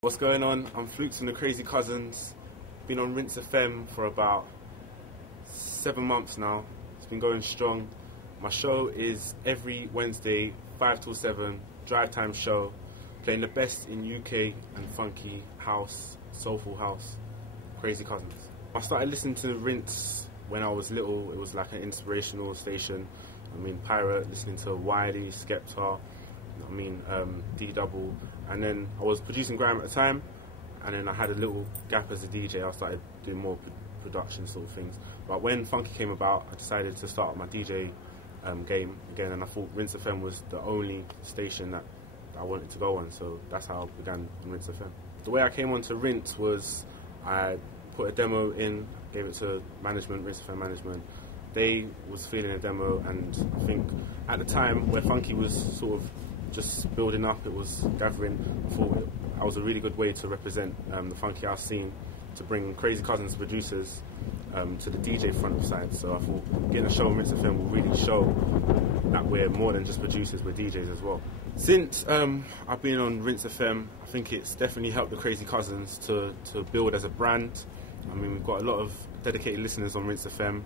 What's going on? I'm Flukes from the Crazy Cousinz. Been on Rinse FM for about 7 months now. It's been going strong. My show is every Wednesday, 5 till 7, drive time show, playing the best in UK and funky house, soulful house. Crazy Cousinz. I started listening to Rinse when I was little. It was like an inspirational station. I mean, Pirate, listening to Wiley, Skepta, D-Double, and then I was producing grime at the time, and then I had a little gap as a DJ. I started doing more production sort of things. But when funky came about, I decided to start my DJ game again, and I thought Rinse FM was the only station that I wanted to go on, so that's how I began on Rinse FM. The way I came onto Rinse was I put a demo in, gave it to management, Rinse FM management. They was feeling a demo, and I think at the time where funky was sort of just building up, it was gathering, I thought that was a really good way to represent the funky house scene, to bring Crazy Cousinz producers to the DJ front of side. So I thought getting a show on Rinse FM will really show that we're more than just producers, we're DJs as well. Since I've been on Rinse FM, I think it's definitely helped the Crazy Cousinz to build as a brand. I mean, we've got a lot of dedicated listeners on Rinse FM.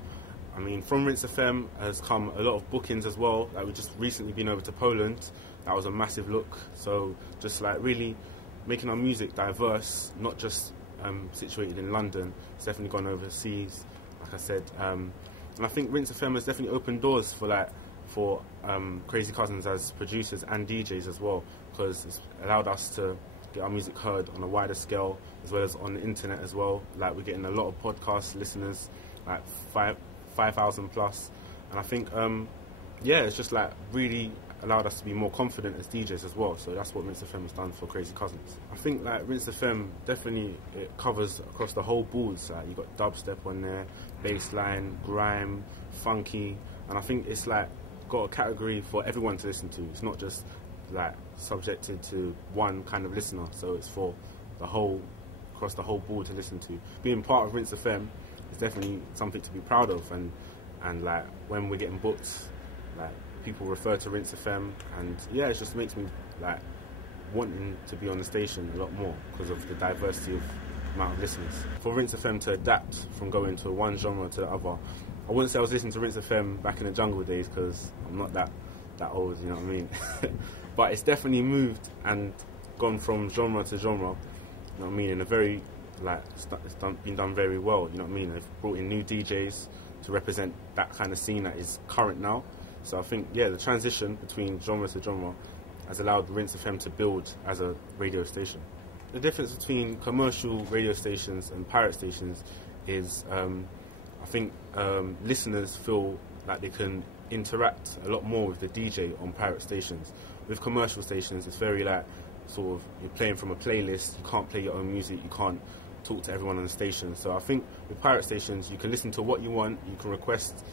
I mean, from Rinse FM has come a lot of bookings as well. Like, we've just recently been over to Poland. That was a massive look. So just like really making our music diverse, not just situated in London. It's definitely gone overseas, like I said. And I think Rinse FM has definitely opened doors for Crazy Cousinz as producers and DJs as well, because it's allowed us to get our music heard on a wider scale, as well as on the internet as well. Like, we're getting a lot of podcast listeners, like 5,000 plus, and I think yeah, it's just like really allowed us to be more confident as DJs as well. So that's what Rinse FM has done for Crazy Cousinz. I think like Rinse FM definitely, it covers across the whole boards. Like, you got dubstep on there, bassline, grime, funky, and I think it's like got a category for everyone to listen to. It's not just like subjected to one kind of listener, so it's for the whole, across the whole board to listen to. Being part of Rinse FM is definitely something to be proud of, and like when we're getting booked, like people refer to Rinse FM, and yeah, it just makes me like wanting to be on the station a lot more because of the diversity of amount of listeners. For Rinse FM to adapt from going to one genre to the other, I wouldn't say I was listening to Rinse FM back in the jungle days, because I'm not that old, you know what I mean? But it's definitely moved and gone from genre to genre, you know what I mean, in a very, like, been done very well, you know what I mean? They've brought in new DJs to represent that kind of scene that is current now. So I think, yeah, the transition between genre to genre has allowed Rinse FM to build as a radio station. The difference between commercial radio stations and pirate stations is, I think listeners feel like they can interact a lot more with the DJ on pirate stations. With commercial stations, it's very like, sort of, you're playing from a playlist, you can't play your own music, you can't talk to everyone on the station. So I think with pirate stations, you can listen to what you want, you can request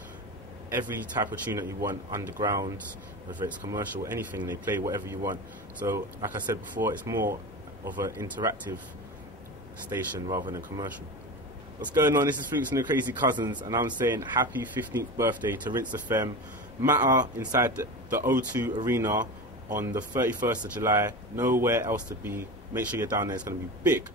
every type of tune that you want, underground, whether it's commercial, anything, they play whatever you want. So like I said before, it's more of an interactive station rather than commercial. What's going on? This is Flukes and the Crazy Cousinz, and I'm saying happy 15th birthday to Rinse FM. Matter inside the O2 Arena on the 31st of July. Nowhere else to be. Make sure you're down there, it's going to be big.